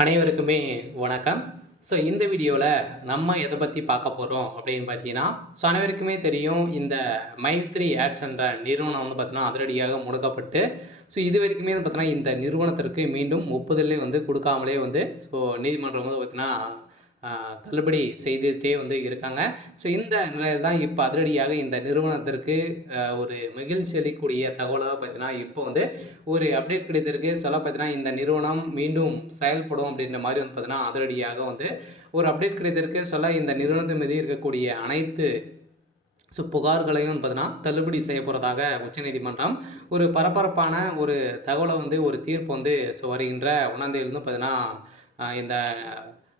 அனைவருக்குமே வணக்கம். இந்த வீடியோல நம்ம எத பத்தி பார்க்க போறோம் அப்படின்னு பார்த்தீங்கன்னா, அனைவருக்குமே தெரியும் இந்த மைத்ரி ஆட்ஸ் என்ற நிறுவனம் வந்து பார்த்தீங்கன்னா, அதிரடியாக முடக்கப்பட்டு, இதுவரைக்குமே வந்து பார்த்தீங்கன்னா, இந்த நிறுவனத்திற்கு மீண்டும் ஒப்புதலே வந்து குடுக்காமலே வந்து நீதிமன்றம் வந்து பார்த்தீங்கன்னா, தள்ளுபடி செய்துட்டே வந்து இருக்காங்க. இந்த நிலையில தான் இப்ப அதிரடியாக இந்த நிறுவனத்திற்கு ஒரு மகிழ்ச்சி அளிக்கக்கூடிய தகவலா பார்த்தீங்கன்னா, இப்போ வந்து ஒரு அப்டேட் கிடைத்திருக்கு. சொல்ல பார்த்தீங்கன்னா, இந்த நிறுவனம் மீண்டும் செயல்படும் அப்படின்ற மாரி வந்து பார்த்தீங்கன்னா, அதிரடியாக வந்து ஒரு அப்டேட் கிடைத்திருக்கு. இந்த நிறுவனத்தின் மீது இருக்கக்கூடிய அனைத்து புகார்களையும் வந்து பார்த்தீங்கன்னா, தள்ளுபடி செய்ய போறதாக உச்சநீதிமன்றம் ஒரு பரபரப்பான ஒரு தகவல வந்து ஒரு தீர்ப்பு வந்து வருகின்ற 1ஆம் தேதியிலிருந்து பார்த்தீங்கன்னா, இந்த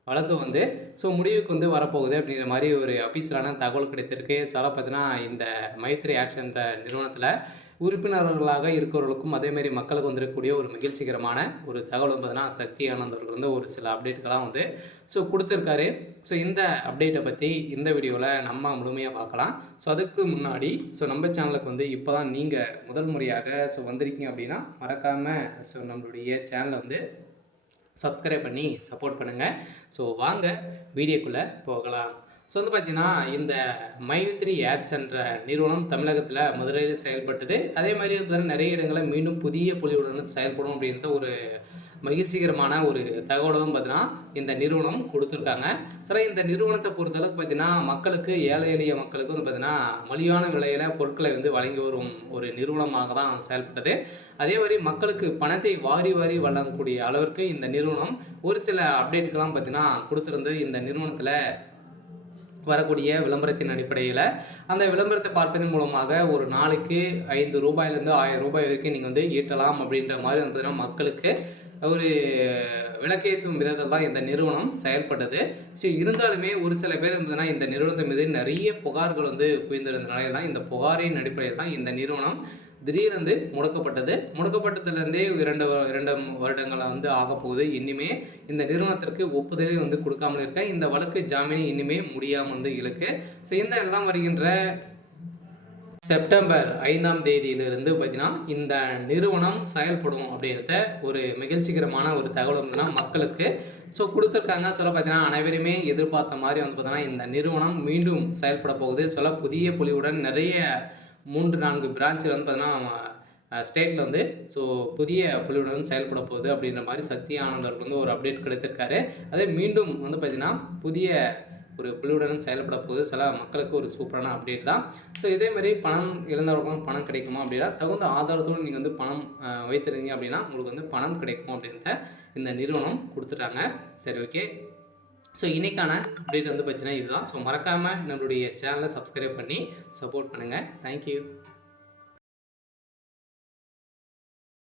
வழக்கு வந்து முடிவுக்கு வந்து வரப்போகுது அப்படிங்கிற மாரி ஒரு அஃபிஷியலான தகவல் கிடைத்திருக்கு. பார்த்தீங்கன்னா, இந்த மைத்ரி ஆட்ஸ் என்ற நிறுவனத்தில உறுப்பினர்களாக இருக்கிறவர்களுக்கும், அதேமாரி மக்களுக்கு வந்திருக்கக்கூடிய ஒரு மகிழ்ச்சிகரமான ஒரு தகவல் வந்து பார்த்தீங்கன்னா, சக்தி ஆனந்த் அவர்கள் வந்து ஒரு சில அப்டேட்கள்லாம் வந்து குடுத்துருக்காரு. இந்த அப்டேட்ட பத்தி இந்த வீடியோல நம்ம முழுமையா பார்க்கலாம். அதுக்கு முன்னாடி நம்ம சேனலுக்கு வந்து இப்ப தான் நீங்க முதல் முறையாக வந்திருக்கீங்க அப்படின்னா, மறக்காம நம்மளுடைய சேனல வந்து சப்ஸ்கிரைப் பண்ணி சப்போர்ட் பண்ணுங்கள். வாங்க வீடியோக்குள்ளே போகலாம். வந்து பார்த்தீங்கன்னா, இந்த மைத்ரி ஆட்ஸ் என்ற நிறுவனம் தமிழகத்தில மதுரையில் செயல்பட்டது. அதே மாதிரி வந்து நிறைய இடங்களில் மீண்டும் புதிய பொலிவுடன் செயல்படும் அப்படின்ற ஒரு மகிழ்ச்சிகரமான ஒரு தகவலும் பார்த்தீங்கன்னா, இந்த நிறுவனம் கொடுத்துருக்காங்க. இந்த நிறுவனத்தை பொறுத்தளவுக்கு பார்த்தீங்கன்னா, மக்களுக்கு ஏழை எளிய மக்களுக்கு வந்து பார்த்தீங்கன்னா, மலிவான விலையில பொருட்களை வந்து வழங்கி வரும் ஒரு நிறுவனமாக தான் செயல்பட்டது. அதே மாரி மக்களுக்கு பணத்தை வாரி வாரி வழங்கக்கூடிய அளவிற்கு இந்த நிறுவனம் ஒரு சில அப்டேட்கள்லாம் பார்த்தீங்கன்னா குடுத்திருந்தது. இந்த நிறுவனத்தில வரக்கூடிய விளம்பரத்தின் அடிப்படையில, அந்த விளம்பரத்தை பார்ப்பதன் மூலமாக ஒரு நாளைக்கு ரூ. 5லேருந்து ரூ. 1000 வரைக்கும் நீங்க வந்து ஈட்டலாம் அப்படின்ற மாரி வந்து பார்த்தீங்கன்னா, மக்களுக்கு ஒரு விளக்கேற்றும் விதத்தில் தான் இந்த நிறுவனம் செயல்பட்டது. இருந்தாலுமே ஒரு சில பேர் இருந்ததுன்னா, இந்த நிறுவனத்தின் மீது நிறைய புகார்கள் வந்து குவிந்திருந்த நிலையில தான், இந்த புகாரின் அடிப்படையில் தான் இந்த நிறுவனம் திடீரென்று முடக்கப்பட்டது. முடக்கப்பட்டதுலேருந்தே 2 வருடங்களா வந்து ஆகப்போகுது. இனிமே இந்த நிறுவனத்திற்கு ஒப்புதலே வந்து குடுக்காமல் இருக்க, இந்த வழக்கு ஜாமீன் இனிமே முடியாம வந்து இழுக்கு. இந்த எல்லாம் வருகின்ற செப்டம்பர் 5ஆம் தேதியிலிருந்து பார்த்தீங்கன்னா, இந்த நிறுவனம் செயல்படும் அப்படின்றத ஒரு மகிழ்ச்சிகரமான ஒரு தகவல் வந்து மக்களுக்கு குடுத்துருக்காங்க. பார்த்தீங்கன்னா, அனைவருமே எதிர்பார்த்த மாரி வந்து பார்த்தீங்கன்னா, இந்த நிறுவனம் மீண்டும் செயல்பட போகுது. புதிய பொலிவுடன் நிறைய 3, 4 பிரான்ச்ல வந்து பார்த்தீங்கன்னா, ஸ்டேட்ல வந்து புதிய பொலிவுடன் செயல்பட போகுது அப்படின்ற மாரி சக்தி ஆனந்த் அவர்கள் வந்து ஒரு அப்டேட் கிடைத்திருக்காரு. அதே மீண்டும் வந்து பார்த்தீங்கன்னா, புதிய ஒரு குழுவுடன் செயல்பட போகுது. மக்களுக்கு ஒரு சூப்பரான அப்டேட் தான். இதே மாரி பணம் இழந்தவர்களுக்கும் பணம் கிடைக்குமா அப்படின்னா, தகுந்த ஆதாரத்தோடு நீங்கள் வந்து பணம் வைத்திருந்தீங்க அப்படின்னா, உங்களுக்கு வந்து பணம் கிடைக்கும் அப்படின்றத இந்த நிறுவனம் குடுத்துட்டாங்க. சரி, ஓகே. இன்னைக்கான அப்டேட் வந்து பார்த்தீங்கன்னா இதுதான். மறக்காம நம்மளுடைய சேனலை சப்ஸ்கிரைப் பண்ணி சப்போர்ட் பண்ணுங்க. Thank you.